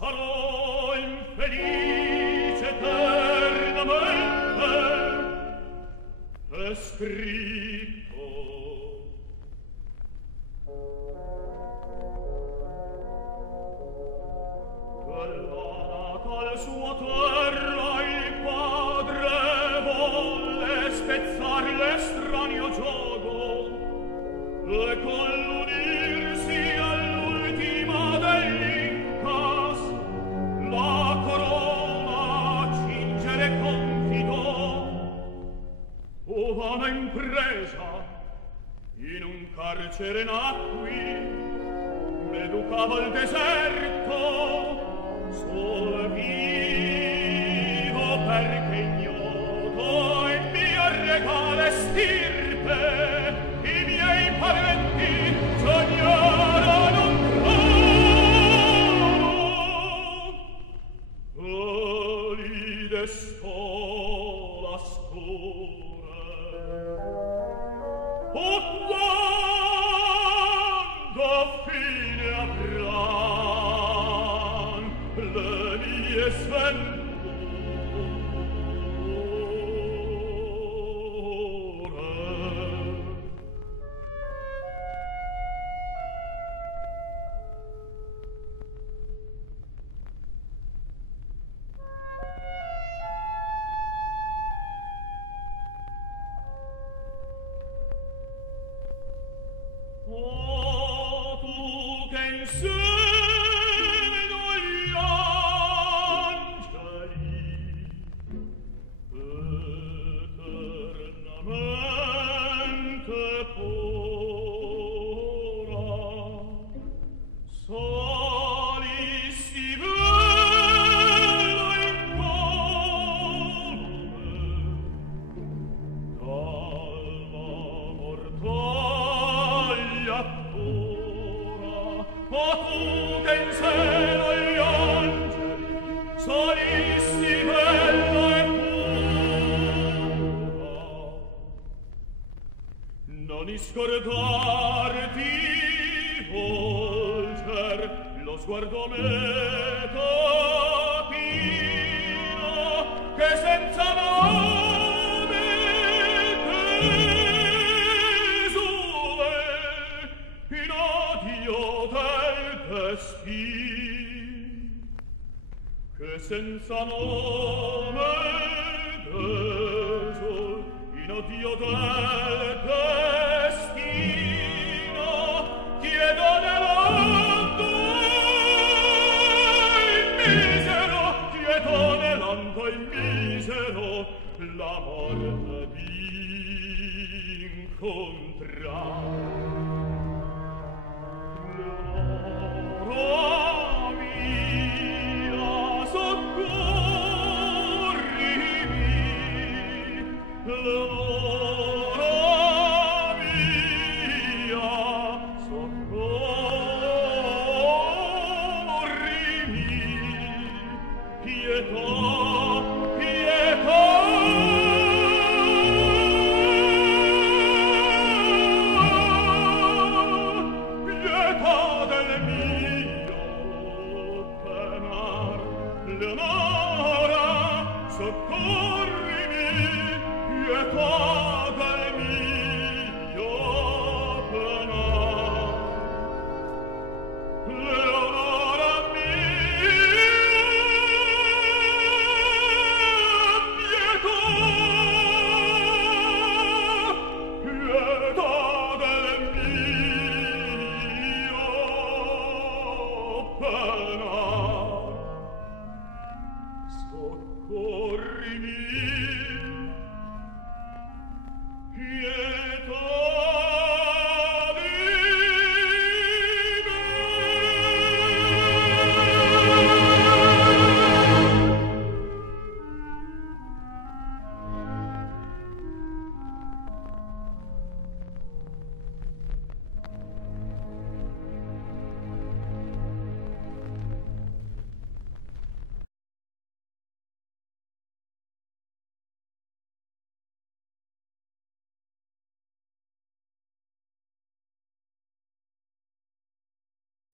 sarò infelice eternamente. È scritto. Dall'ata al suo terra il padre volle spezzar l'estraneo gioco e con l'unirsi all'ultima dell'Incas la corona cingere confidò. O vana impresa, in un carcere nacqui, m'educava al deserto, sol vivo perché ignoto e mia regale stirpe i miei parenti sognarono un trono. Lì destò la scure. O quando fine avran le mie sventure. O tu che in seno agli angeli eternamente pora solisti velo incolume dalla mortaglia pura. O tu che in seno agli angeli solisti bello e pura, non iscordarti volger lo sguardo meto pino che senza nome t'esume in odio del destin, che senza nome t'esume in odio del destino, chiedo nell'ando il misero, chiedo nell'ando il misero, la morte d'incontrare. Leonora mia, soccorrimi. Leonora mia, soccorrimi. Pietà, pietà. Pietà del mio penar. Leonora, soccorrimi. Pietà del mio penar. Leonora mia, pietà, pietà del mio penar.